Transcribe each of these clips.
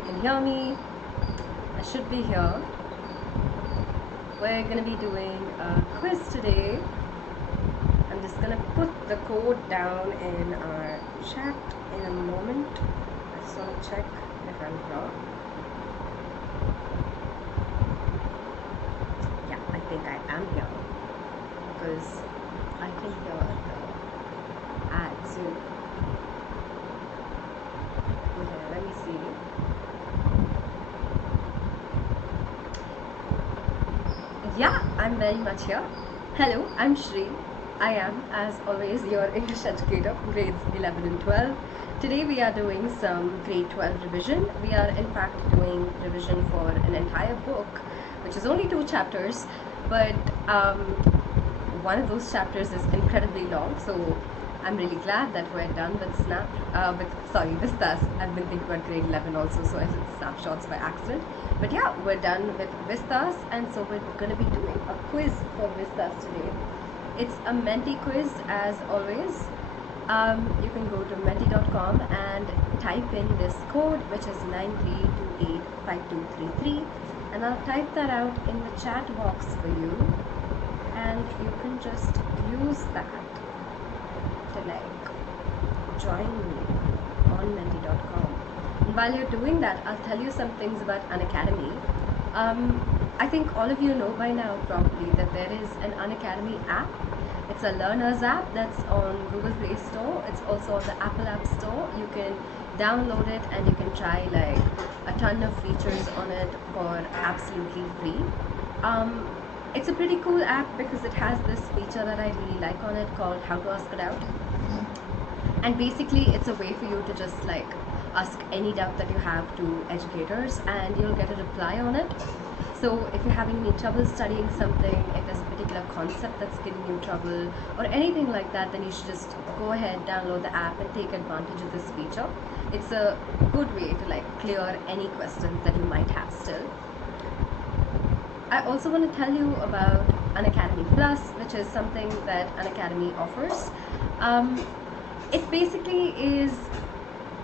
you can hear me. I should be here. We're going to be doing a quiz today. I'm just going to put the code down in our chat in a moment. I just want to check if I'm wrong. Yeah, I think I am here because I can hear the ads. Okay, let me see. Yeah, I'm very much here. Hello, I'm Shree. I am, as always, your English educator for grades 11 and 12. Today we are doing some grade 12 revision. We are in fact doing revision for an entire book, which is only 2 chapters, but one of those chapters is incredibly long, so I'm really glad that we're done with Vistas. I've been thinking about grade 11 also, so I said snapshots by accident. But yeah, we're done with Vistas, and so we're going to be doing a quiz for Vistas today. It's a Menti quiz, as always. You can go to menti.com and type in this code, which is 93285233, and I'll type that out in the chat box for you, and you can just use that to join me on menti.com. And while you're doing that, I'll tell you some things about Unacademy. I think all of you know by now probably that there is an Unacademy app. It's a learner's app that's on Google Play Store. It's also on the Apple App Store. You can download it and you can try like a ton of features on it for absolutely free. It's a pretty cool app because it has this feature that I really like on it called How to Ask It Out. And basically it's a way for you to just like ask any doubt that you have to educators and you'll get a reply on it. So if you're having any trouble studying something, if there's a particular concept that's giving you trouble or anything like that, then you should just go ahead, download the app and take advantage of this feature. It's a good way to like clear any questions that you might have still. I also want to tell you about Unacademy Plus, which is something that Unacademy offers. It basically is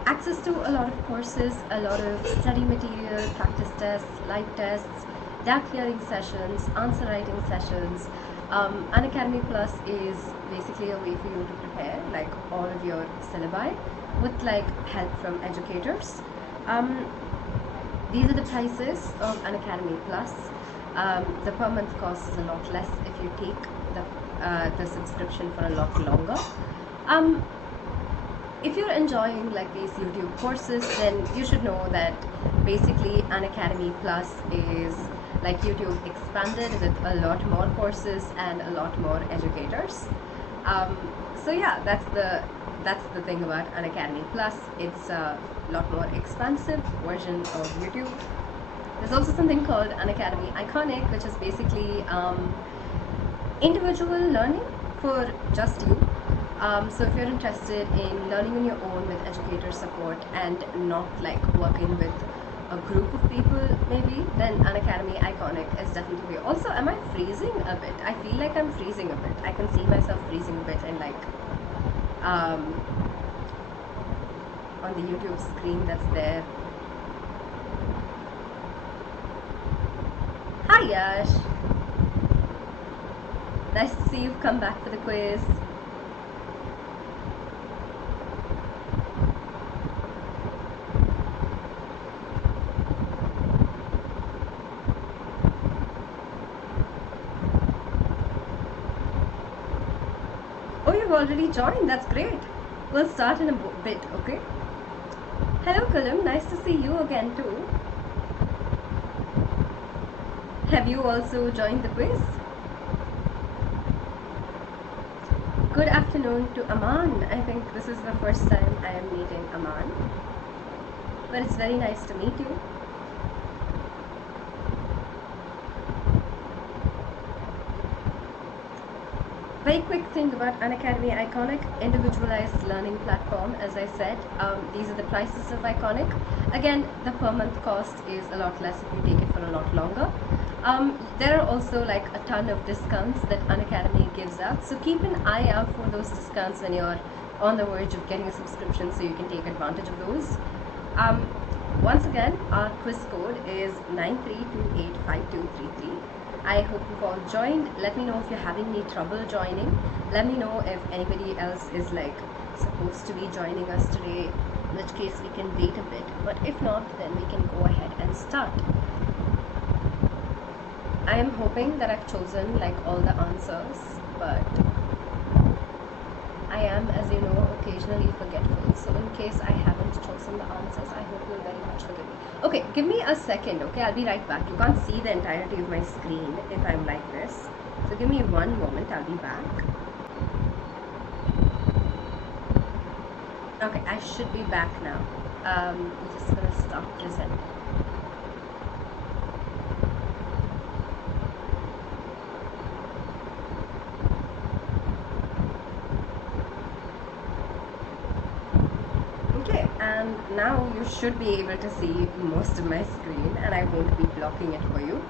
access to a lot of courses, a lot of study material, practice tests, live tests, doubt clearing sessions, answer writing sessions. Unacademy Plus is basically a way for you to prepare like all of your syllabi with like help from educators. These are the prices of Unacademy Plus. The per month cost is a lot less if you take the subscription for a lot longer. If you're enjoying like these YouTube courses, then you should know that basically Unacademy Plus is like YouTube expanded with a lot more courses and a lot more educators. So yeah, that's the thing about Unacademy Plus. It's a lot more expansive version of YouTube. There's also something called Unacademy Iconic, which is basically individual learning for just you. So if you're interested in learning on your own with educator support and not like working with a group of people maybe, then Unacademy Iconic is definitely. Also, am I freezing a bit? I feel like I'm freezing a bit. I can see myself freezing a bit in like on the YouTube screen that's there. Hi Yash! Nice to see you've come back for the quiz. Oh, you've already joined, that's great. We'll start in a bit, okay? Hello Kalam, nice to see you again too. Have you also joined the quiz? Good afternoon to Aman. I think this is the first time I am meeting Aman. But it's very nice to meet you. Very quick thing about Unacademy Iconic, individualized learning platform. As I said, these are the prices of Iconic. Again, the per month cost is a lot less if you take it for a lot longer. There are also like a ton of discounts that Unacademy gives out, so keep an eye out for those discounts when you're on the verge of getting a subscription so you can take advantage of those. once again, our quiz code is 93285233. I hope you've all joined. Let me know if you're having any trouble joining. Let me know if anybody else is like supposed to be joining us today, in which case we can wait a bit. But if not, then we can go ahead and start. I am hoping that I've chosen like all the answers, but I am, as you know, occasionally forgetful. So in case I haven't chosen the answers, I hope you'll very much forgive me. Okay, give me a second, okay? I'll be right back. You can't see the entirety of my screen if I'm like this. So give me one moment, I'll be back. Okay, I should be back now. I'm just gonna stop presenting. And now you should be able to see most of my screen and I won't be blocking it for you.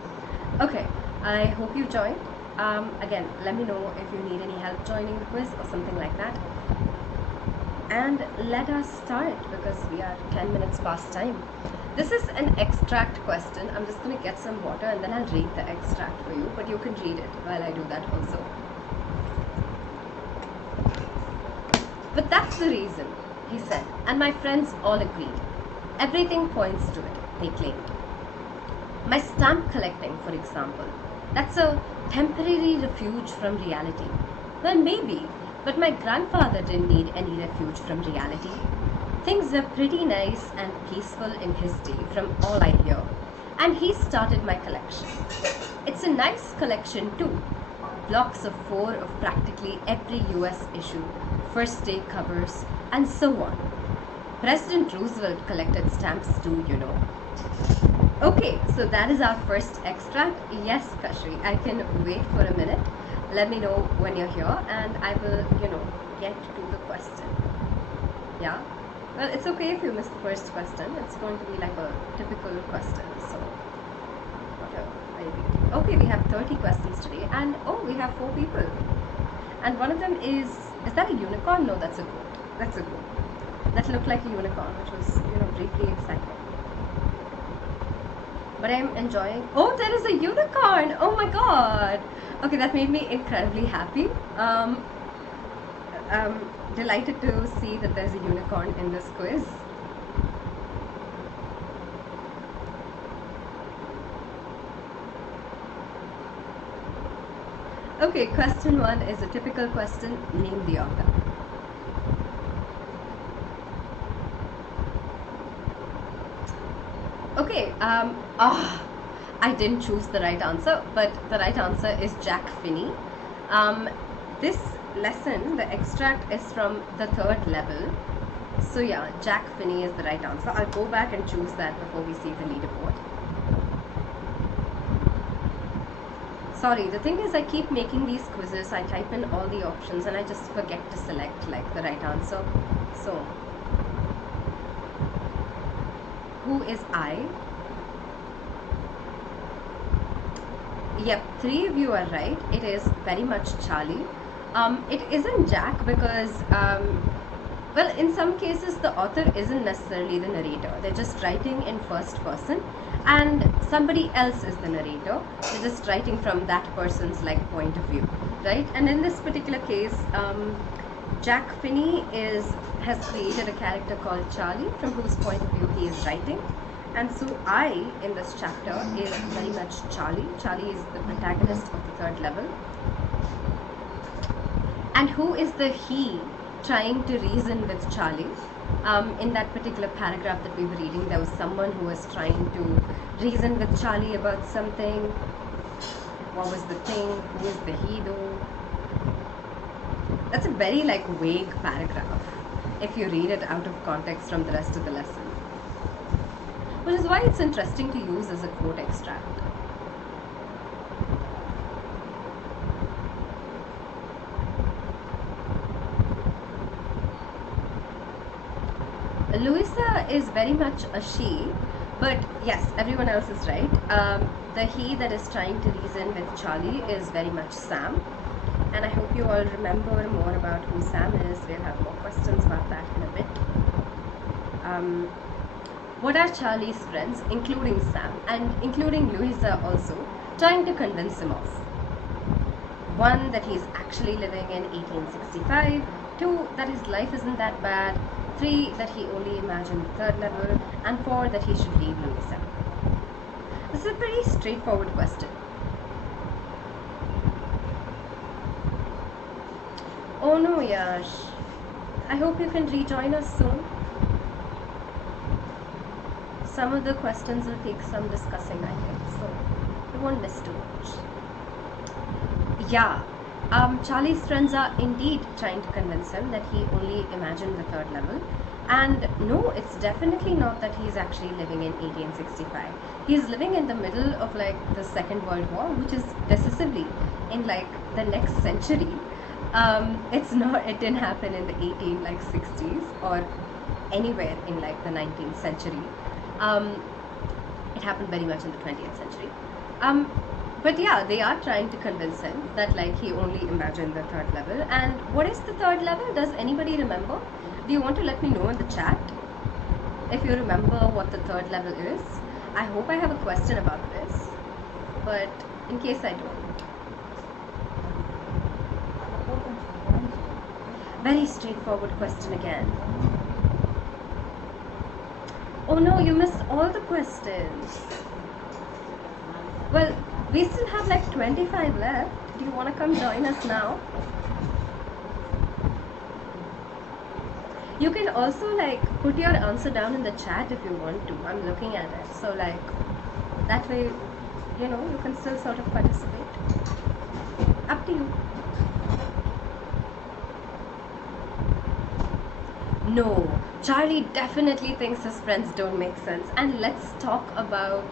Okay, I hope you joined. Again, let me know if you need any help joining the quiz or something like that. And let us start because we are 10 minutes past time. This is an extract question. I'm just going to get some water and then I'll read the extract for you, but you can read it while I do that also. But that's the reason, he said, and my friends all agreed. Everything points to it, they claimed. My stamp collecting, for example, that's a temporary refuge from reality. Well, maybe, but my grandfather didn't need any refuge from reality. Things were pretty nice and peaceful in his day, from all I hear. And he started my collection. It's a nice collection too. Blocks of 4 of practically every US issue, first day covers, and so on. President Roosevelt collected stamps too, you know. Okay, so that is our first extract. Yes, Kashri, I can wait for a minute. Let me know when you're here and I will, get to the question. Yeah? Well, it's okay if you missed the first question. It's going to be like a typical question, so whatever. Okay, we have 30 questions today and oh, we have 4 people. And one of them is that a unicorn? No, that's a goat. That's a goat. That looked like a unicorn, which was, briefly exciting. But I'm enjoying. Oh, there is a unicorn! Oh my god! Okay, that made me incredibly happy. Delighted to see that there's a unicorn in this quiz. Okay, question 1 is a typical question. Name the author. Okay, I didn't choose the right answer, but the right answer is Jack Finney. This lesson, the extract is from the 3rd level. So yeah, Jack Finney is the right answer. I'll go back and choose that before we see the leaderboard. Sorry, the thing is I keep making these quizzes, I type in all the options and I just forget to select like the right answer. So, who is I? Yep, 3 of you are right. It is very much Charley. It isn't Jack because, well, in some cases the author isn't necessarily the narrator. They're just writing in first person and somebody else is the narrator. They're just writing from that person's point of view, right? And in this particular case, Jack Finney has created a character called Charley, from whose point of view he is writing. And so I, in this chapter, is very much Charley. Charley is the protagonist of the 3rd level. And who is the he trying to reason with Charley? In that particular paragraph that we were reading, there was someone who was trying to reason with Charley about something. What was the thing? Who is the he though? That's a very vague paragraph if you read it out of context from the rest of the lesson. Which is why it's interesting to use as a quote extract. Louisa is very much a she, but yes, everyone else is right. The he that is trying to reason with Charley is very much Sam. And I hope you all remember more about who Sam is. We'll have more questions about that in a bit. what are Charlie's friends, including Sam and including Louisa also, trying to convince him of? 1, that he's actually living in 1865. 2, that his life isn't that bad. 3, that he only imagined the 3rd level. And 4, that he should leave Louisa. This is a pretty straightforward question. Oh no, Yash. I hope you can rejoin us soon. Some of the questions will take some discussing, I think, so you won't miss too much. Yeah, Charlie's friends are indeed trying to convince him that he only imagined the 3rd level. And no, it's definitely not that he's actually living in 1865. He's living in the middle of like the Second World War, which is decisively in like the next century. It's not, it didn't happen in the 1860s or anywhere in like the 19th century. It happened very much in the 20th century. But yeah, they are trying to convince him that like he only imagined the 3rd level. And what is the 3rd level? Does anybody remember? Do you want to let me know in the chat if you remember what the 3rd level is? I hope I have a question about this, but in case I don't. Very straightforward question again. Oh no, you missed all the questions. Well, we still have like 25 left. Do you want to come join us now? You can also like put your answer down in the chat if you want to. I'm looking at it. So like that way, you know, you can still sort of participate. Up to you. No, Charlie definitely thinks his friends don't make sense. And let's talk about,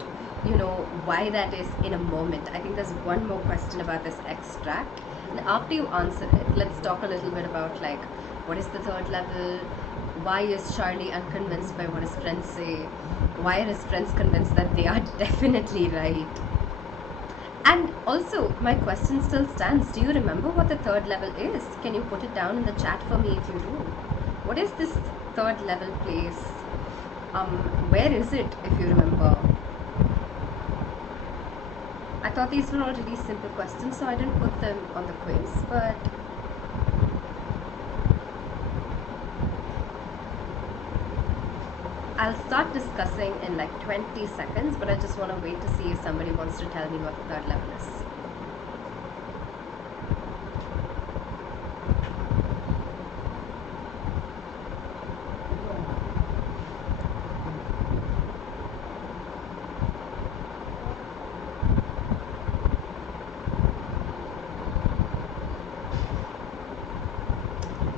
you know, why that is in a moment. I think there's one more question about this extract. And after you answer it, let's talk a little bit about like, what is the 3rd level? Why is Charlie unconvinced by what his friends say? Why are his friends convinced that they are definitely right? And also, my question still stands. Do you remember what the 3rd level is? Can you put it down in the chat for me if you do? What is this 3rd level place? Where is it, if you remember? I thought these were all really simple questions, so I didn't put them on the quiz, but I'll start discussing in like 20 seconds, but I just want to wait to see if somebody wants to tell me what the 3rd level is.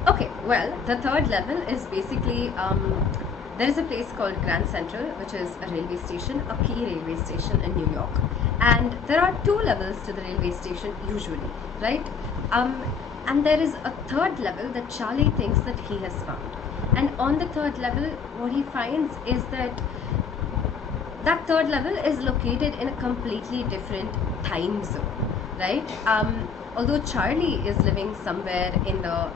Okay, well, the 3rd level is basically, there is a place called Grand Central, which is a railway station, a key railway station in New York. And there are 2 levels to the railway station usually, right? And there is a 3rd level that Charlie thinks that he has found. And on the 3rd level, what he finds is that that 3rd level is located in a completely different time zone, right? Although Charlie is living somewhere in the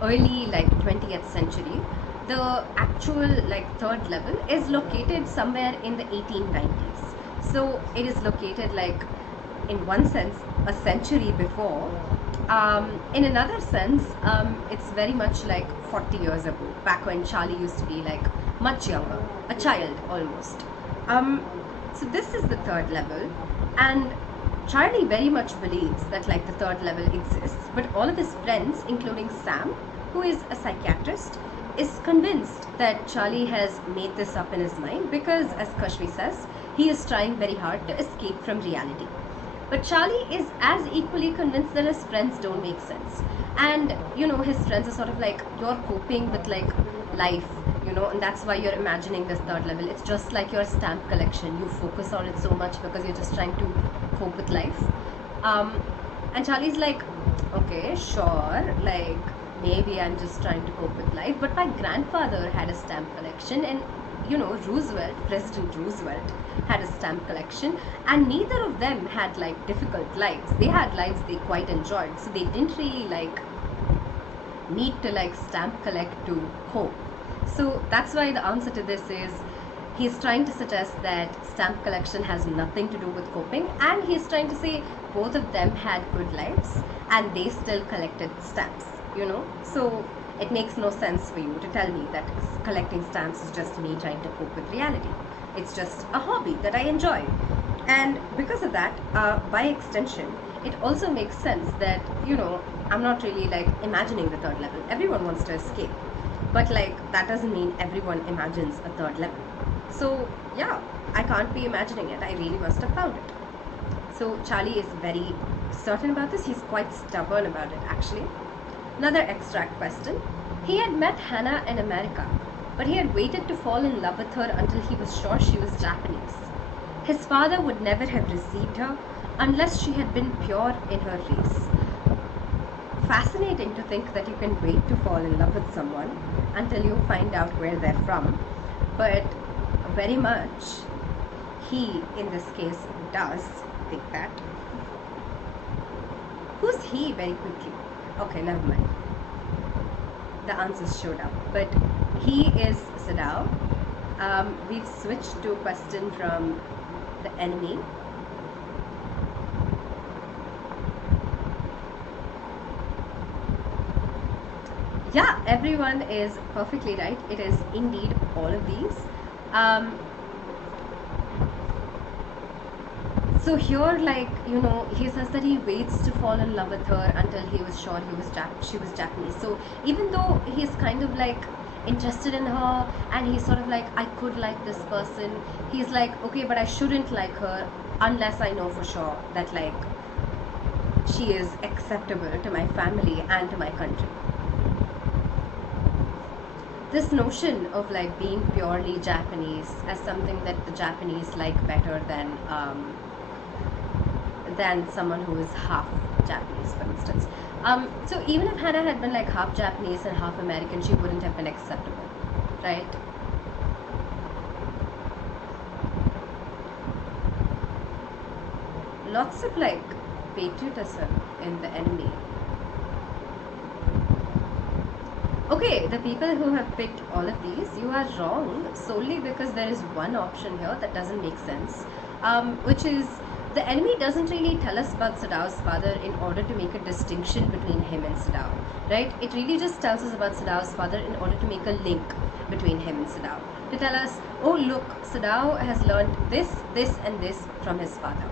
early like 20th century, the actual like 3rd level is located somewhere in the 1890s. So it is located like in one sense a century before. In another sense, it's very much like 40 years ago, back when Charlie used to be like much younger, a child almost. So this is the 3rd level, and Charlie very much believes that like the 3rd level exists, but all of his friends, including Sam, who is a psychiatrist, is convinced that Charlie has made this up in his mind because, as Kashvi says, he is trying very hard to escape from reality. But Charlie is as equally convinced that his friends don't make sense. And, you know, his friends are sort of like, you're coping with like life, you know, and that's why you're imagining this 3rd level. It's just like your stamp collection. You focus on it so much because you're just trying to cope with life. And Charlie's like, okay, sure, like, maybe I'm just trying to cope with life, but my grandfather had a stamp collection, and you know, Roosevelt, President Roosevelt, had a stamp collection, and neither of them had like difficult lives. They had lives they quite enjoyed, so they didn't really like need to like stamp collect to cope. So that's why the answer to this is He's trying to suggest that stamp collection has nothing to do with coping, and he's trying to say both of them had good lives and they still collected stamps, you know. So it makes no sense for you to tell me that collecting stamps is just me trying to cope with reality. It's just a hobby that I enjoy. And because of that, by extension, it also makes sense that, you know, I'm not really like imagining the third level. Everyone wants to escape, but like that doesn't mean everyone imagines a third level. So yeah, I can't be imagining it. I really must have found it. So Charley is very certain about this. He's quite stubborn about it, actually. Another extract question. He had met Hannah in America, but he had waited to fall in love with her until he was sure she was Japanese. His father would never have received her unless she had been pure in her race. Fascinating to think that you can wait to fall in love with someone until you find out where they're from, but very much he, in this case, does think that. Who's he? Very quickly. Okay, never mind. The answers showed up, but he is Sadao. We've switched to a question from the enemy. Yeah, everyone is perfectly right. It is indeed all of these. So here, like, you know, he says that he waits to fall in love with her until he was sure she was Japanese. So even though he's kind of like interested in her and he's sort of like, I could like this person, he's like, okay, but I shouldn't like her unless I know for sure that like she is acceptable to my family and to my country. This notion of like being purely Japanese as something that the Japanese like better than someone who is half Japanese, for instance. So even if Hannah had been like half Japanese and half American, she wouldn't have been acceptable, right? Lots of like patriotism in the enemy. Okay, the people who have picked all of these, you are wrong solely because there is one option here that doesn't make sense, which is the enemy doesn't really tell us about Sadao's father in order to make a distinction between him and Sadao, right? It really just tells us about Sadao's father in order to make a link between him and Sadao. To tell us, oh look, Sadao has learned this, this and this from his father.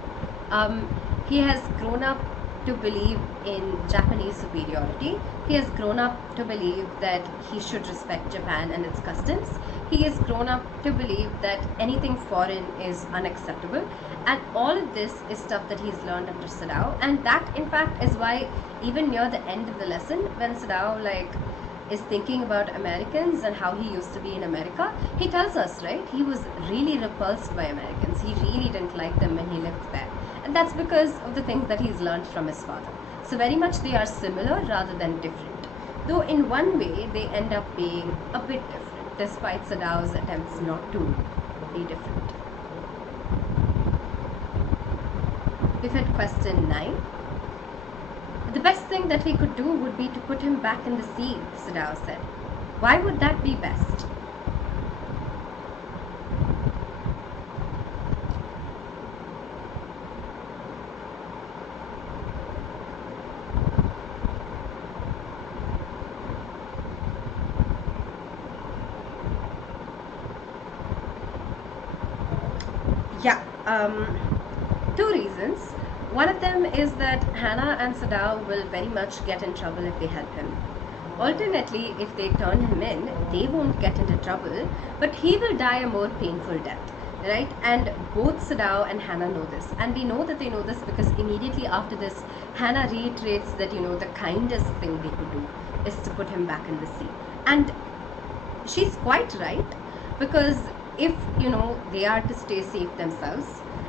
He has grown up to believe in Japanese superiority. He has grown up to believe that he should respect Japan and its customs. He has grown up to believe that anything foreign is unacceptable. And all of this is stuff that he's learned under Sadao. And that, in fact, is why even near the end of the lesson, when Sadao like is thinking about Americans and how he used to be in America, he tells us, right, he was really repulsed by Americans. He really didn't like them when he lived there. And that's because of the things that he's learned from his father. So very much they are similar rather than different. Though in one way, they end up being a bit different, despite Sadao's attempts not to be different. We've had question 9. The best thing that we could do would be to put him back in the sea, Sadao said. Why would that be best? Yeah, 2 reasons. One of them is that Hannah and Sadao will very much get in trouble if they help him. Alternately, if they turn him in, they won't get into trouble, but he will die a more painful death, right? And both Sadao and Hannah know this. And we know that they know this because immediately after this, Hannah reiterates that, you know, the kindest thing they could do is to put him back in the sea. And she's quite right, because if, you know, they are to stay safe themselves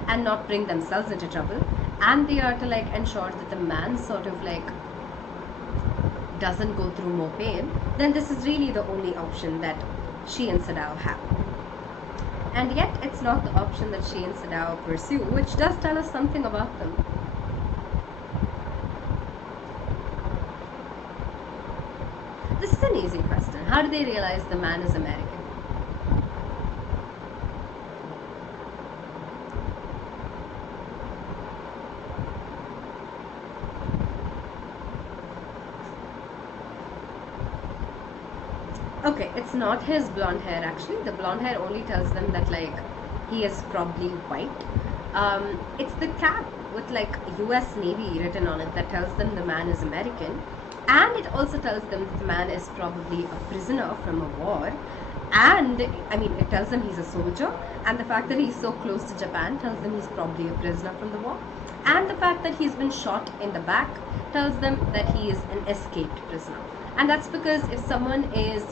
and not bring themselves into trouble, and they are to like ensure that the man sort of like doesn't go through more pain, then this is really the only option that she and Sadao have. And yet it's not the option that she and Sadao pursue, which does tell us something about them. This is an easy question. How do they realize the man is American? Okay, it's not his blonde hair actually. The blonde hair only tells them that like he is probably white. It's the cap with like US Navy written on it that tells them the man is American, and it also tells them that the man is probably a prisoner from a war. And I mean, it tells them he's a soldier, and the fact that he's so close to Japan tells them he's probably a prisoner from the war. And the fact that he's been shot in the back tells them that he is an escaped prisoner. And that's because if someone is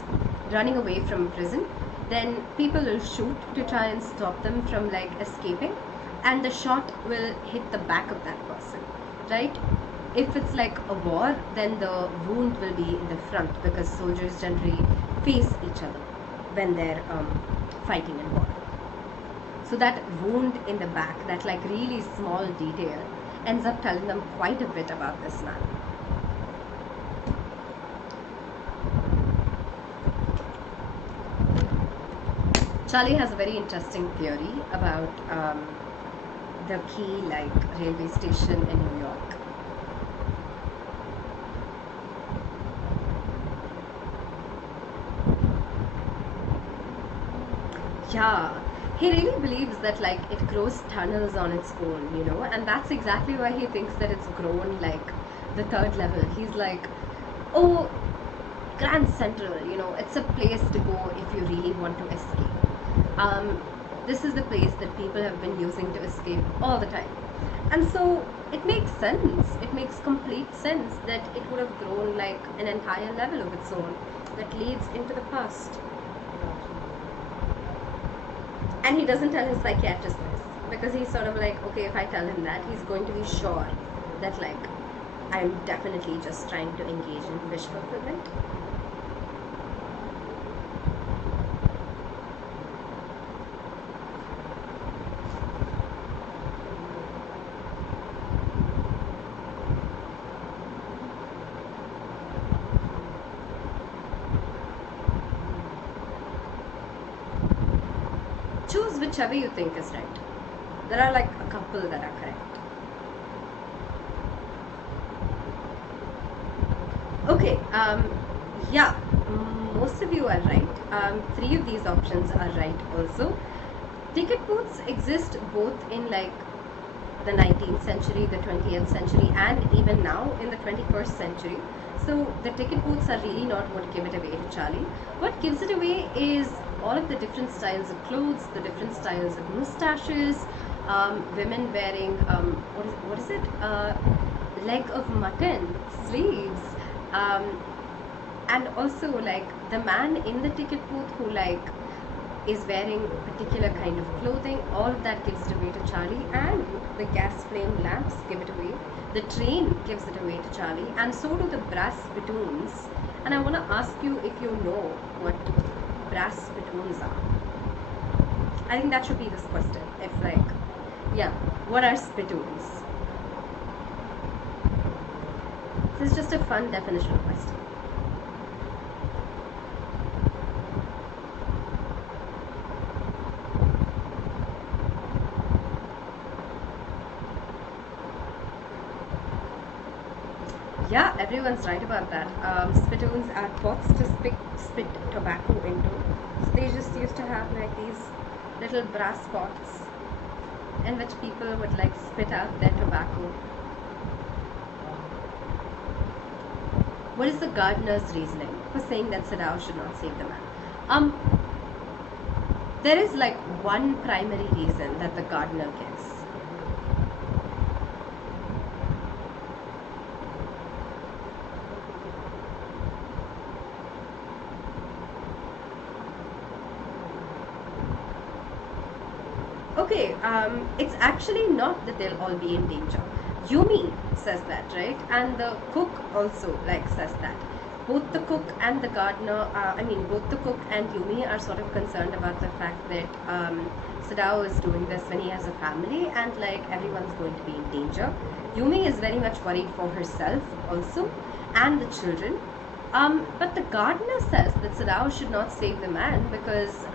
running away from prison, then people will shoot to try and stop them from like escaping, and the shot will hit the back of that person, right? If it's like a war, then the wound will be in the front, because soldiers generally face each other when they're fighting in war. So that wound in the back, that like really small detail, ends up telling them quite a bit about this man. Charley has a very interesting theory about the key like railway station in New York. Yeah, he really believes that like it grows tunnels on its own, you know, and that's exactly why he thinks that it's grown like the third level. He's like, oh, Grand Central, you know, it's a place to go if you really want to escape. This is the place that people have been using to escape all the time. And so it makes sense, it makes complete sense that it would have grown like an entire level of its own that leads into the past. And he doesn't tell his psychiatrist this, because he's sort of like, okay, if I tell him that, he's going to be sure that like I'm definitely just trying to engage in wish fulfillment. Choose whichever you think is right. There are like a couple that are correct. Okay, yeah, most of you are right. 3 of these options are right also. Ticket booths exist both in like the 19th century, the 20th century, and even now in the 21st century. So the ticket booths are really not what give it away to Charley. What gives it away is all of the different styles of clothes, the different styles of mustaches, women wearing, what is it? Leg of mutton, sleeves, and also like the man in the ticket booth who like is wearing a particular kind of clothing, all of that gives it away to Charley, and the gas flame lamps give it away. The train gives it away to Charley, and so do the brass spittoons. And I want to ask you if you know what brass spittoons are. I think that should be this question. It's like, yeah, what are spittoons? This is just a fun definitional question. Yeah, everyone's right about that. Spittoons are pots to spit tobacco into. So they just used to have like these little brass pots in which people would like spit out their tobacco. What is the gardener's reasoning for saying that Sadao should not save the man? There is like one primary reason that the gardener gives. Okay, it's actually not that they'll all be in danger. Yumi says that, right? And the cook also like says that. Both the cook and the gardener, both the cook and Yumi are sort of concerned about the fact that Sadao is doing this when he has a family, and like everyone's going to be in danger. Yumi is very much worried for herself also, and the children. But the gardener says that Sadao should not save the man because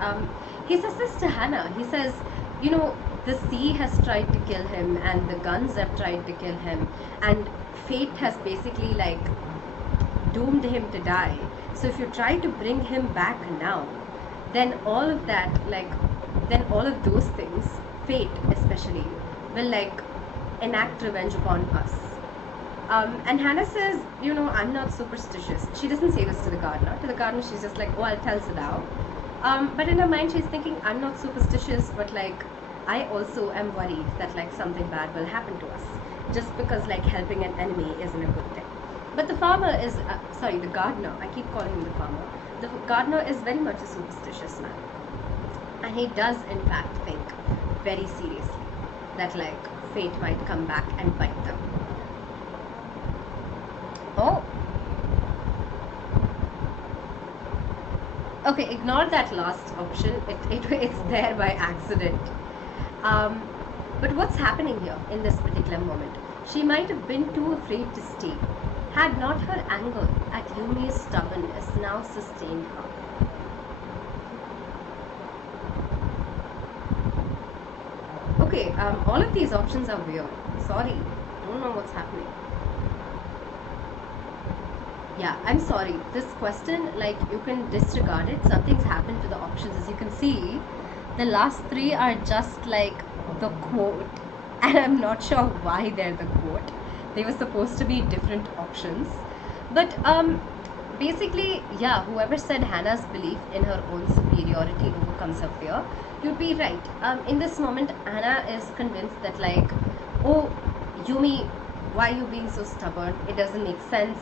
he says this to Hannah. He says, you know, the sea has tried to kill him, and the guns have tried to kill him, and fate has basically like doomed him to die. So if you try to bring him back now, then all of that, then all of those things, fate especially, will enact revenge upon us. And Hannah says, I'm not superstitious. She doesn't say this to the gardener. To the gardener, she's just like, oh, I'll tell Sadao. But in her mind, she's thinking, I'm not superstitious, but I also am worried that something bad will happen to us, just because helping an enemy isn't a good thing. But the farmer is, the gardener, I keep calling him the farmer. The gardener is very much a superstitious man. And he does in fact think very seriously that fate might come back and bite them. Oh. Okay, ignore that last option. It's there by accident. But what's happening here in this particular moment? She might have been too afraid to stay, had not her anger at Yumi's stubbornness now sustained her. Okay, all of these options are weird. Sorry, don't know what's happening. Yeah, I'm sorry. This question, you can disregard it. Something's happened to the options. As you can see, the last three are just the quote, and I'm not sure why they're the quote. They were supposed to be different options. But basically, yeah, whoever said Hannah's belief in her own superiority overcomes her fear, you'd be right. In this moment, Hannah is convinced that oh, Yumi, why are you being so stubborn? It doesn't make sense.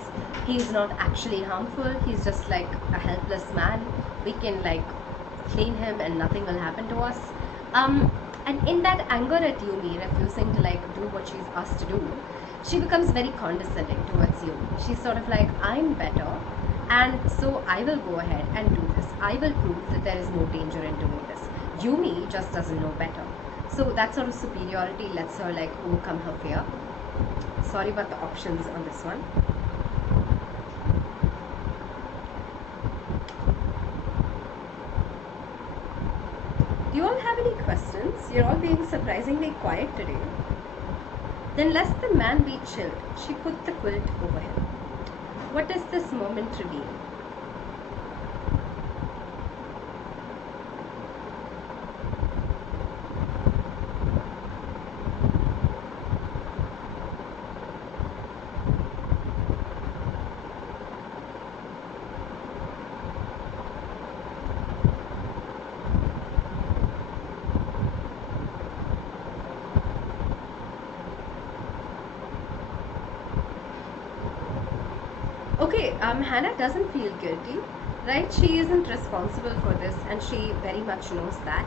He's not actually harmful. He's just a helpless man. We can clean him and nothing will happen to us. And in that anger at Yumi refusing to do what she's asked to do, she becomes very condescending towards Yumi. She's sort of I'm better, and so I will go ahead and do this. I will prove that there is no danger in doing this. Yumi just doesn't know better. So that sort of superiority lets her overcome her fear. Sorry about the options on this one. Do you all have any questions? You're all being surprisingly quiet today. Then lest the man be chilled, she put the quilt over him. What does this moment reveal? Okay, Hannah doesn't feel guilty, right? She isn't responsible for this, and she very much knows that.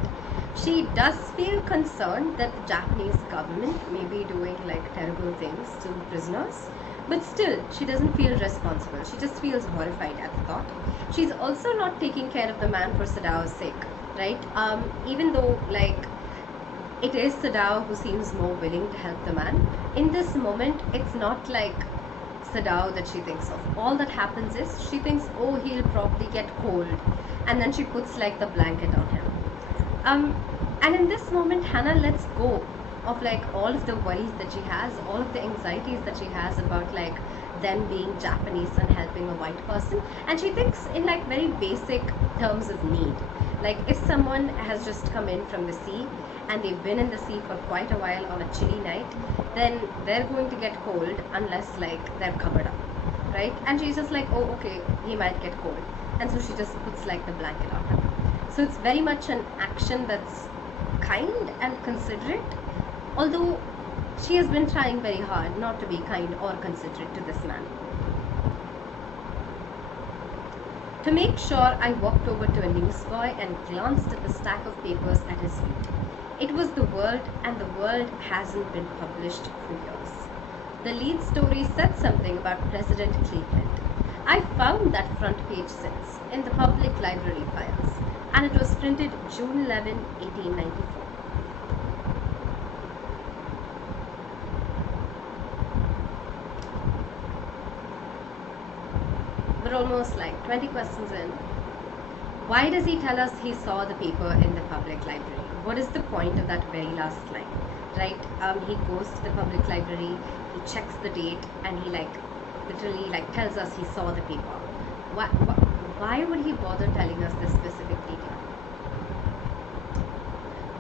She does feel concerned that the Japanese government may be doing terrible things to prisoners, but still she doesn't feel responsible. She just feels horrified at the thought. She's also not taking care of the man for Sadao's sake, right? Even though it is Sadao who seems more willing to help the man, in this moment it's not Sadao that she thinks of. All that happens is she thinks, oh, he'll probably get cold, and then she puts the blanket on him. And in this moment, Hannah lets go of all of the worries that she has, all of the anxieties that she has about them being Japanese and helping a white person, and she thinks in very basic terms of need. If someone has just come in from the sea and they've been in the sea for quite a while on a chilly night, then they're going to get cold unless they're covered up, right? And she's just oh, okay, he might get cold, and so she just puts the blanket on him. So it's very much an action that's kind and considerate, although she has been trying very hard not to be kind or considerate to this man. To make sure, I walked over to a newsboy and glanced at the stack of papers at his feet. It was The World, and The World hasn't been published for years. The lead story said something about President Cleveland. I found that front page since in the public library files, and it was printed June 11, 1894. We're almost 20 questions in. Why does he tell us he saw the paper in the public library? What is the point of that very last line, right? He goes to the public library, he checks the date, and he literally tells us he saw the paper. Why would he bother telling us this specific detail?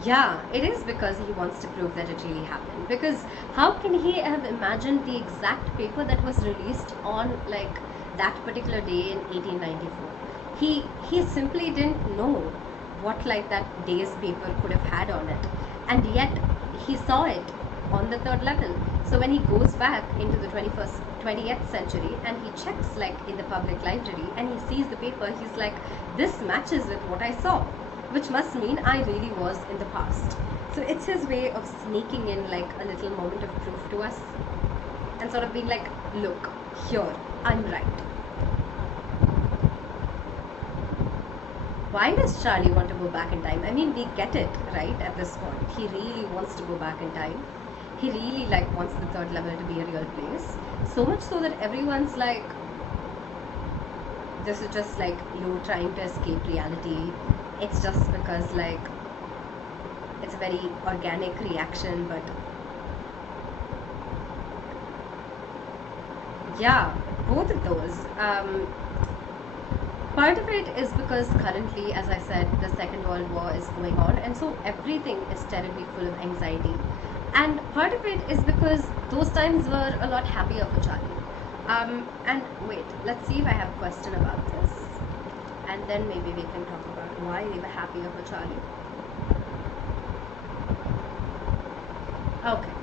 Yeah, it is because he wants to prove that it really happened. Because how can he have imagined the exact paper that was released on like that particular day in 1894? He simply didn't know what like that day's paper could have had on it, and yet he saw it on the third level. So when he goes back into the 20th century and he checks like in the public library and he sees the paper, he's like, this matches with what I saw, which must mean I really was in the past. So it's his way of sneaking in like a little moment of proof to us and sort of being like, look, here, I'm right. Why does Charlie want to go back in time? I mean, we get it, right, at this point. He really wants to go back in time. He really like wants the third level to be a real place. So much so that everyone's like, this is just like you trying to escape reality. It's just because like it's a very organic reaction, but yeah, both of those. Part of it is because currently, as I said, the Second World War is going on, and so everything is terribly full of anxiety. And part of it is because those times were a lot happier for Charlie. And wait, let's see if I have a question about this, and then maybe we can talk about why they were happier for Charlie. Okay.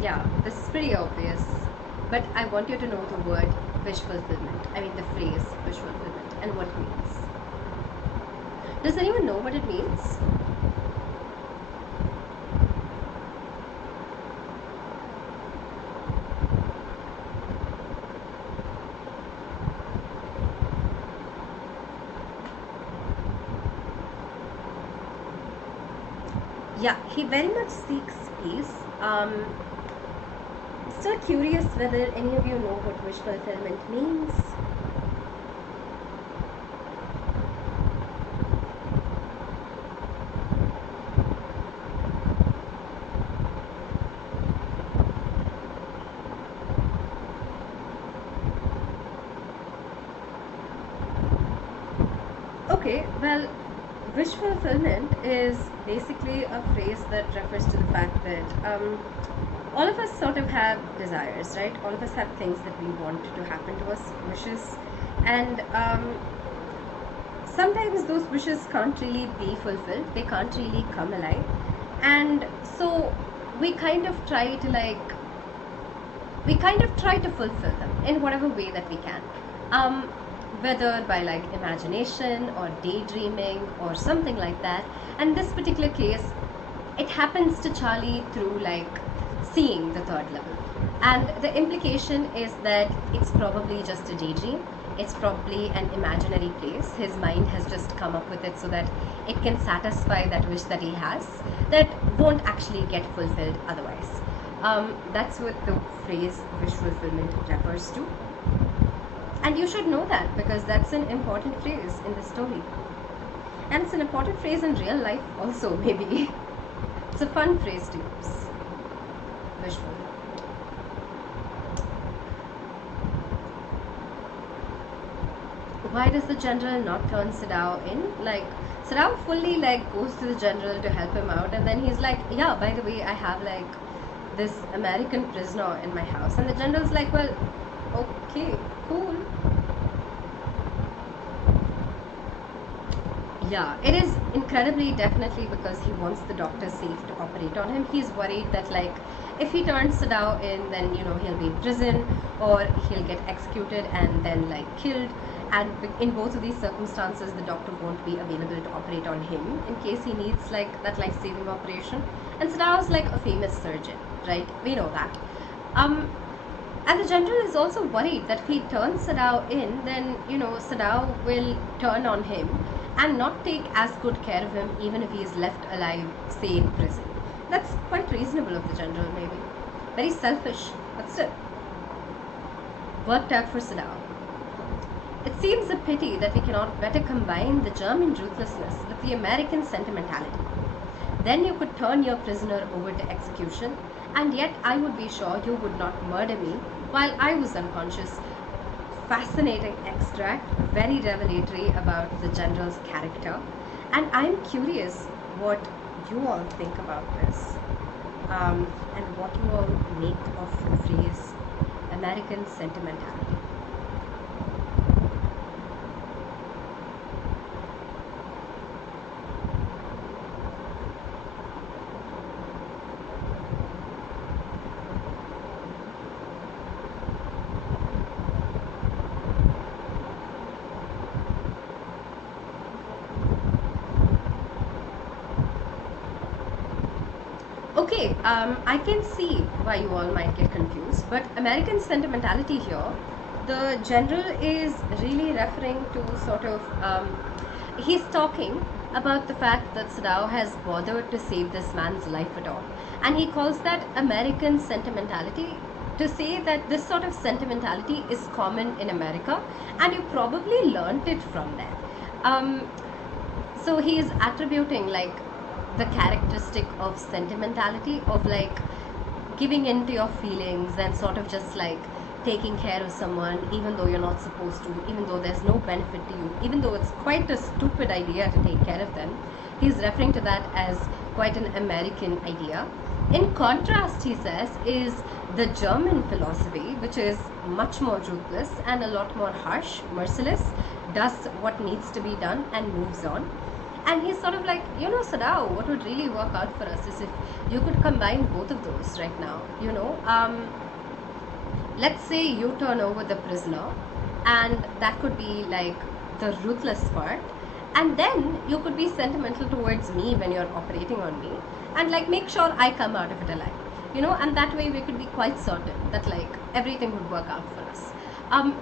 Yeah, this is pretty obvious, but I want you to know the word wish fulfillment. I mean the phrase wish fulfillment and what it means. Does anyone know what it means? Yeah, he very much seeks peace. Still curious whether any of you know what wish fulfillment means. Okay, well, wish fulfillment is basically a phrase that refers to the fact that all of us sort of have desires, right? All of us have things that we want to happen to us, wishes, and sometimes those wishes can't really be fulfilled, they can't really come alive, and so we kind of try to fulfill them in whatever way that we can, whether by like imagination or daydreaming or something like that. And this particular case, it happens to Charlie through like seeing the third level, and the implication is that it's probably just a daydream, it's probably an imaginary place. His mind has just come up with it so that it can satisfy that wish that he has that won't actually get fulfilled otherwise. That's what the phrase wish fulfillment refers to, and you should know that because that's an important phrase in the story, and it's an important phrase in real life also. Maybe it's a fun phrase to use. Visual. Why does the general not turn Sadao in? Like, Sadao fully like goes to the general to help him out, and then he's like, yeah, by the way, I have like this American prisoner in my house, and the general's like, well, okay, cool. Yeah, it is incredibly definitely because he wants the doctor safe to operate on him. He's worried that like if he turns Sadao in, then you know he'll be in prison or he'll get executed and then like killed. And in both of these circumstances, the doctor won't be available to operate on him in case he needs like that life-saving operation. And Sadao's like a famous surgeon, right? We know that. And the general is also worried that if he turns Sadao in, then you know Sadao will turn on him and not take as good care of him even if he is left alive, say in prison. That's quite reasonable of the general, maybe. Very selfish, but still. Worked out for Sadao. It seems a pity that we cannot better combine the German ruthlessness with the American sentimentality. Then you could turn your prisoner over to execution, and yet I would be sure you would not murder me while I was unconscious fascinating extract, very revelatory about the general's character, and I'm curious what you all think about this, and what you all make of the phrase American sentimentality. Okay, I can see why you all might get confused, but American sentimentality here, the general is really referring to sort of, he's talking about the fact that Sadao has bothered to save this man's life at all, and he calls that American sentimentality, to say that this sort of sentimentality is common in America, and you probably learnt it from there. So he is attributing like the characteristic of sentimentality, of like giving into your feelings and sort of just like taking care of someone even though you're not supposed to, even though there's no benefit to you, even though it's quite a stupid idea to take care of them. He's referring to that as quite an American idea. In contrast, he says, is the German philosophy, which is much more ruthless and a lot more harsh, merciless, does what needs to be done and moves on. And he's sort of like, you know, Sadao, what would really work out for us is if you could combine both of those right now. You know, let's say you turn over the prisoner, and that could be like the ruthless part, and then you could be sentimental towards me when you're operating on me, and like make sure I come out of it alive. You know, and that way we could be quite certain that like everything would work out for us.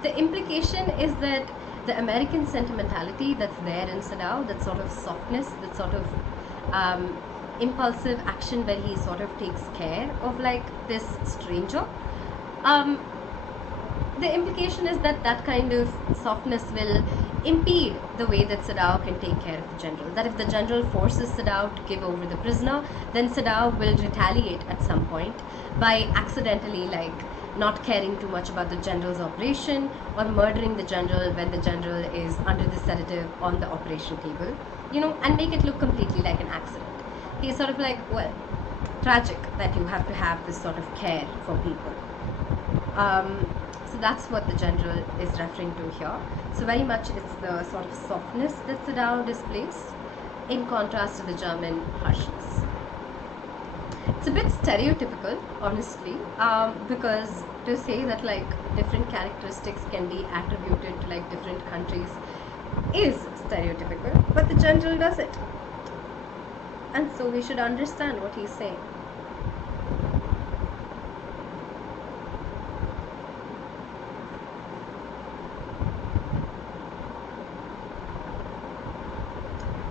The implication is that the American sentimentality that's there in Sadao, that sort of softness, that sort of impulsive action where he sort of takes care of like this stranger, the implication is that that kind of softness will impede the way that Sadao can take care of the general. That if the general forces Sadao to give over the prisoner, then Sadao will retaliate at some point by accidentally like not caring too much about the general's operation, or murdering the general when the general is under the sedative on the operation table, you know, and make it look completely like an accident. He's sort of like, well, tragic that you have to have this sort of care for people. So that's what the general is referring to here. So very much it's the sort of softness that Sadao displays in contrast to the German harshness. It's a bit stereotypical, honestly, because to say that like different characteristics can be attributed to like different countries is stereotypical, but the general does it, and so we should understand what he's saying.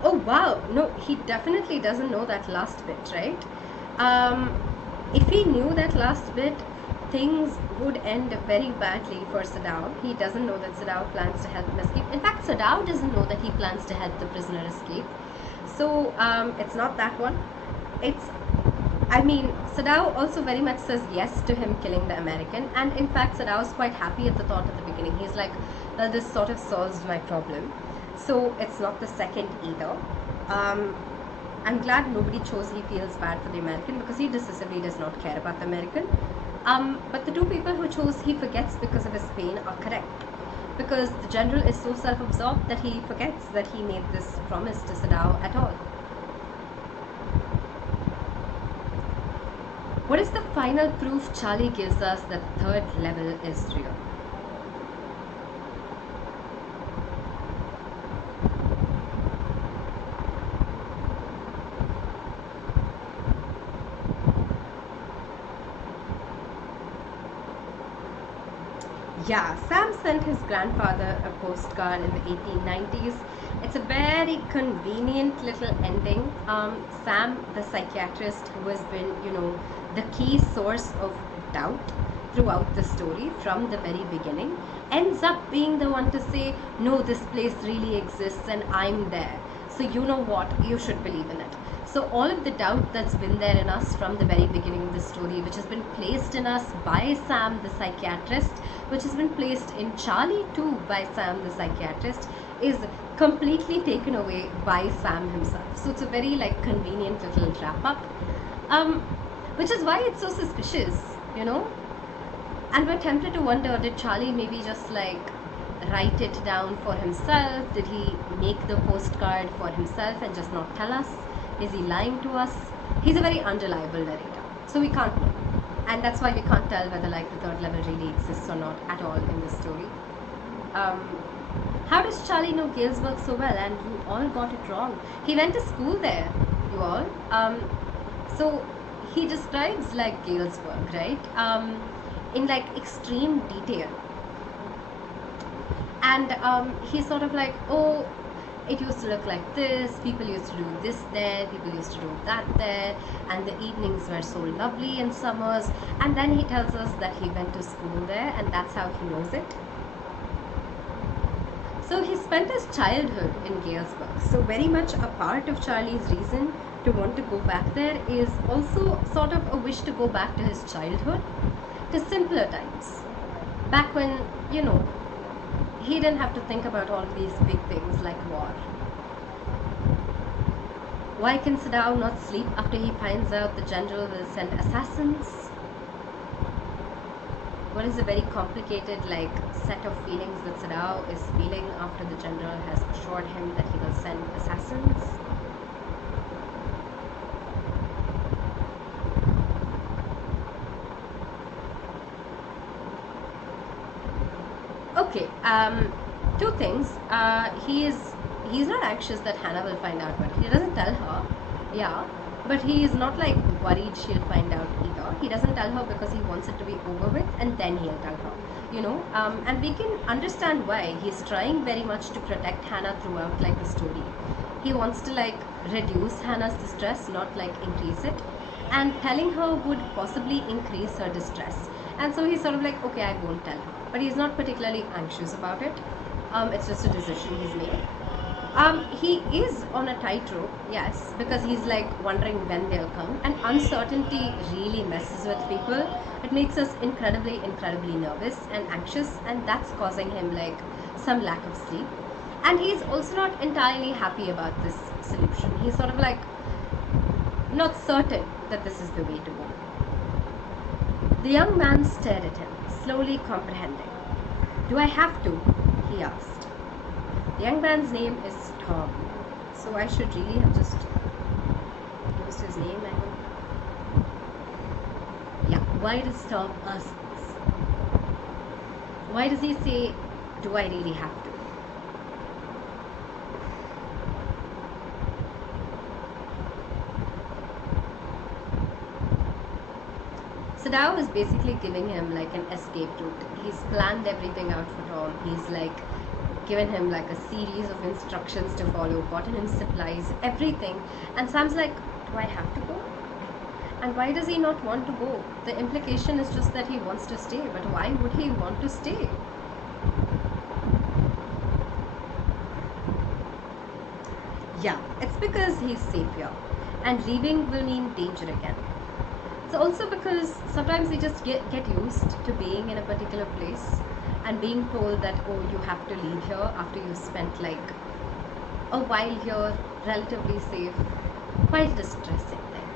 Oh wow, no, he definitely doesn't know that last bit, right? If he knew that last bit, things would end very badly for Sadao. He doesn't know that Sadao plans to help him escape. In fact, Sadao doesn't know that he plans to help the prisoner escape. So it's not that one. It's, I mean, Sadao also very much says yes to him killing the American, and in fact Sadao is quite happy at the thought at the beginning. He's like, well, this sort of solves my problem. So it's not the second either. I'm glad nobody chose he feels bad for the American, because he decisively does not care about the American. But the two people who chose he forgets because of his pain are correct, because the general is so self-absorbed that he forgets that he made this promise to Sadao at all. What is the final proof Charley gives us that the third level is real? Yeah, Sam sent his grandfather a postcard in the 1890s. It's a very convenient little ending. Sam, the psychiatrist who has been, you know, the key source of doubt throughout the story from the very beginning, ends up being the one to say, no, this place really exists and I'm there. So you know what, you should believe in it. So all of the doubt that's been there in us from the very beginning of the story, which has been placed in us by Sam the psychiatrist, which has been placed in Charley too by Sam the psychiatrist, is completely taken away by Sam himself. So it's a very like convenient little wrap up, which is why it's so suspicious, you know. And we're tempted to wonder, did Charley maybe just like write it down for himself? Did he make the postcard for himself and just not tell us? Is he lying to us? He's a very unreliable narrator, so we can't know. And that's why we can't tell whether like the third level really exists or not at all in this story. How does Charley know Galesburg so well? And you all got it wrong. He went to school there, you all. So he describes like Galesburg, right? In like extreme detail. And he's sort of like, oh, it used to look like this, people used to do this there, people used to do that there, and the evenings were so lovely in summers. And then he tells us that he went to school there, and that's how he knows it. So he spent his childhood in Galesburg. So very much a part of Charley's reason to want to go back there is also sort of a wish to go back to his childhood, to simpler times, back when, you know, he didn't have to think about all of these big things like war. Why can Sadao not sleep after he finds out the general will send assassins? What is a very complicated like set of feelings that Sadao is feeling after the general has assured him that he will send assassins? Okay, two things. He's not anxious that Hannah will find out, but he doesn't tell her. Yeah, but he is not like worried she'll find out either. He doesn't tell her because he wants it to be over with, and then he'll tell her, you know. And we can understand why. He's trying very much to protect Hannah throughout like the story. He wants to like reduce Hannah's distress, not like increase it. And telling her would possibly increase her distress. And so he's sort of like, okay, I won't tell her. But he's not particularly anxious about it. It's just a decision he's made. He is on a tightrope, yes, because he's like wondering when they'll come. And uncertainty really messes with people. It makes us incredibly nervous and anxious. And that's causing him like some lack of sleep. And he's also not entirely happy about this solution. He's sort of like not certain that this is the way to go. The young man stared at him, slowly comprehending. Do I have to? He asked. The young man's name is Tom, so I should really have just used his name, I hope. Yeah, why does Tom ask this? Why does he say, do I really have to? Sadao is basically giving him like an escape route. He's planned everything out for Tom. He's like given him like a series of instructions to follow, gotten him supplies, everything. And Sam's like, do I have to go? And why does he not want to go? The implication is just that he wants to stay, but why would he want to stay? Yeah, it's because he's safe here, and leaving will mean danger again. It's also because sometimes we just get used to being in a particular place and being told that, oh, you have to leave here after you've spent like a while here, relatively safe. Quite distressing thing.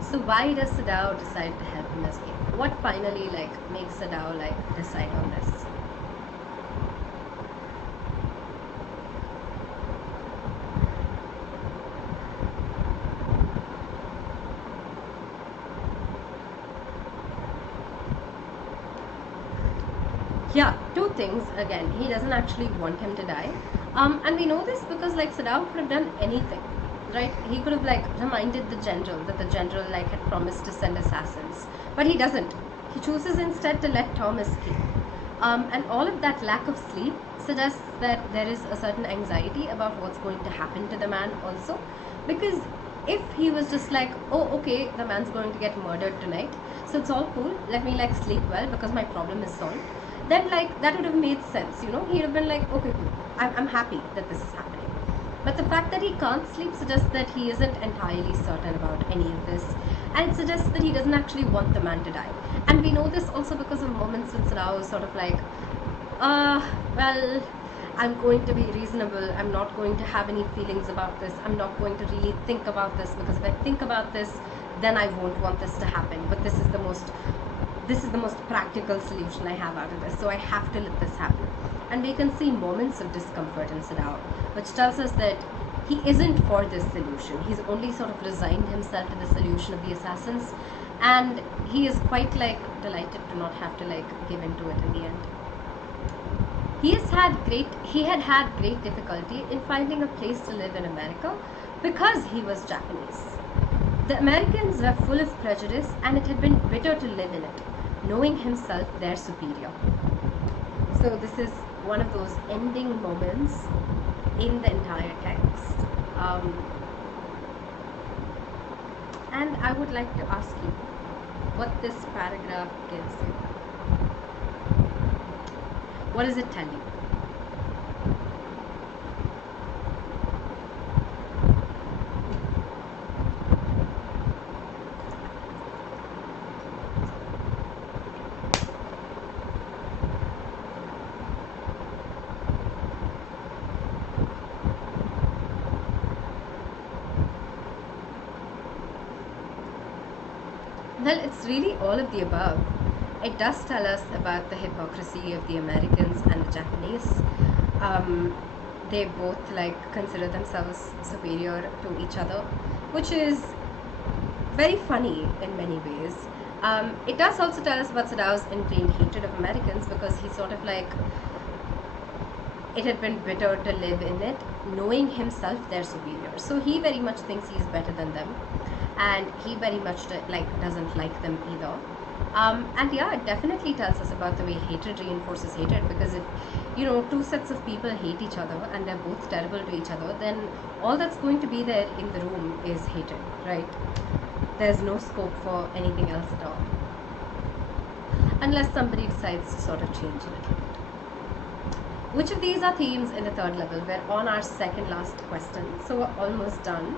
So why does Sadao decide to help him escape? What finally like makes Sadao like decide on this? Yeah, two things. Again, he doesn't actually want him to die. And we know this because like Sadao could have done anything, right? He could have like reminded the general that the general like had promised to send assassins. But he doesn't. He chooses instead to let Tom escape. And all of that lack of sleep suggests that there is a certain anxiety about what's going to happen to the man also. Because if he was just like, oh, okay, the man's going to get murdered tonight, so it's all cool, let me like sleep well because my problem is solved, then like that would have made sense, you know. He'd have been like, okay, cool, I'm happy that this is happening. But the fact that he can't sleep suggests that he isn't entirely certain about any of this, and it suggests that he doesn't actually want the man to die. And we know this also because of moments when Sadao is sort of like, well, I'm going to be reasonable, I'm not going to have any feelings about this, I'm not going to really think about this, because if I think about this, then I won't want this to happen. But this is the most practical solution I have out of this, so I have to let this happen. And we can see moments of discomfort in Sadao, which tells us that he isn't for this solution. He's only sort of resigned himself to the solution of the assassins, and he is quite like delighted to not have to like give into it in the end. He had had great difficulty in finding a place to live in America because he was Japanese. The Americans were full of prejudice, and it had been bitter to live in it, knowing himself their superior. So this is one of those ending moments in the entire text. And I would like to ask you what this paragraph gives you. What does it tell you? Well, it's really all of the above. It does tell us about the hypocrisy of the Americans and the Japanese. They both like consider themselves superior to each other, which is very funny in many ways. It does also tell us about Sadao's ingrained hatred of Americans, because he's sort of like, it had been bitter to live in it, knowing himself their superior. So he very much thinks he's better than them, and he very much doesn't like them either. And yeah, it definitely tells us about the way hatred reinforces hatred, because if, you know, two sets of people hate each other and they're both terrible to each other, then all that's going to be there in the room is hatred, right? There's no scope for anything else at all, unless somebody decides to sort of change a little bit. Which of these are themes in the third level? We're on our second last question, so we're almost done.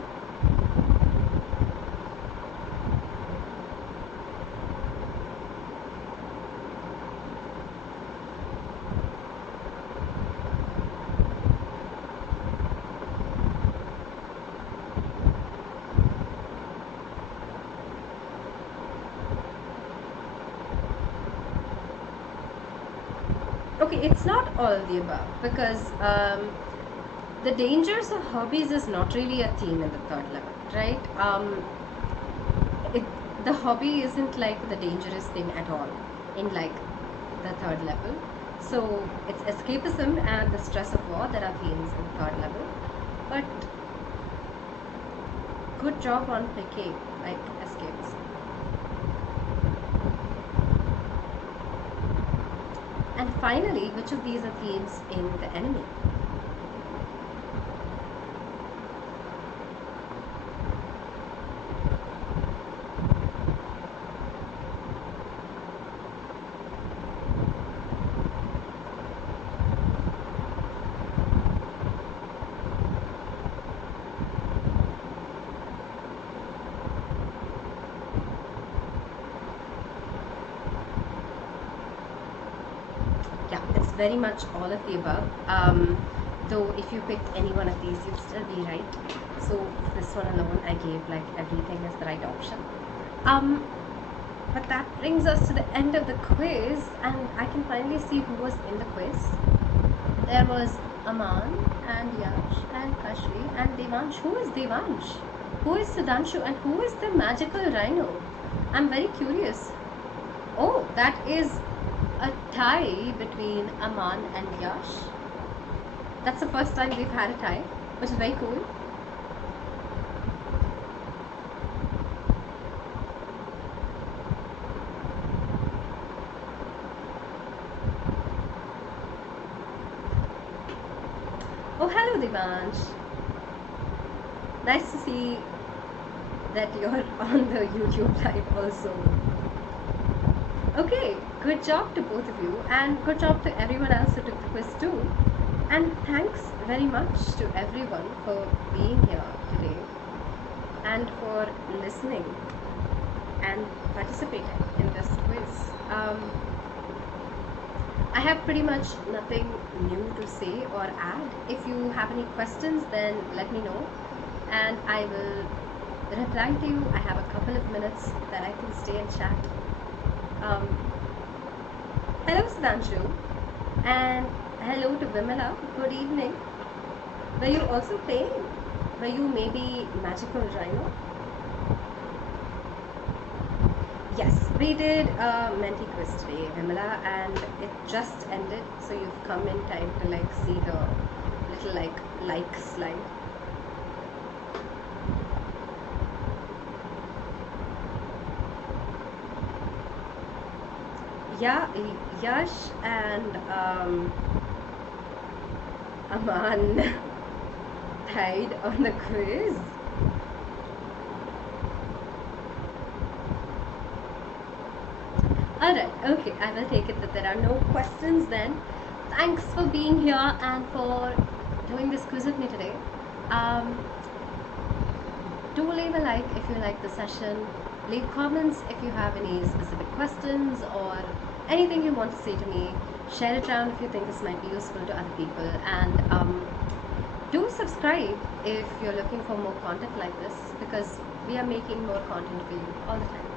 Okay, it's not all of the above, because the dangers of hobbies is not really a theme in the third level, right? The hobby isn't like the dangerous thing at all in like the third level. So it's escapism and the stress of war that are themes in the third level. But good job on picking like escapism. And finally, which of these are themes in the enemy? Very much all of the above. Though if you picked any one of these, you'd still be right. So this one alone, I gave like everything as the right option. But that brings us to the end of the quiz, and I can finally see who was in the quiz. There was Aman and Yash and Kashri and Devansh. Who is Devansh? Who is Sudhanshu? And who is the magical rhino? I'm very curious. Oh, that is a tie between Aman and Yash. That's the first time we've had a tie, which is very cool. Oh, hello Devansh. Nice to see that you're on the YouTube live also. Okay, good job to both of you, and good job to everyone else who took the quiz too. And thanks very much to everyone for being here today and for listening and participating in this quiz. I have pretty much nothing new to say or add. If you have any questions, then let me know and I will reply to you. I have a couple of minutes that I can stay and chat. Hello Sudhanshu, and hello to Vimala. Good evening. Were you also playing? Were you maybe Magical Rhino? Yes, we did a Menti quiz today, Vimala, and it just ended, so you've come in time to like see the little like slide. Yeah, Yash and Aman died on the quiz. Alright, okay, I will take it that there are no questions then. Thanks for being here and for doing this quiz with me today. Do leave a like if you like the session. Leave comments if you have any specific questions or anything you want to say to me. Share it around if you think this might be useful to other people. And do subscribe if you're looking for more content like this, because we are making more content for you all the time.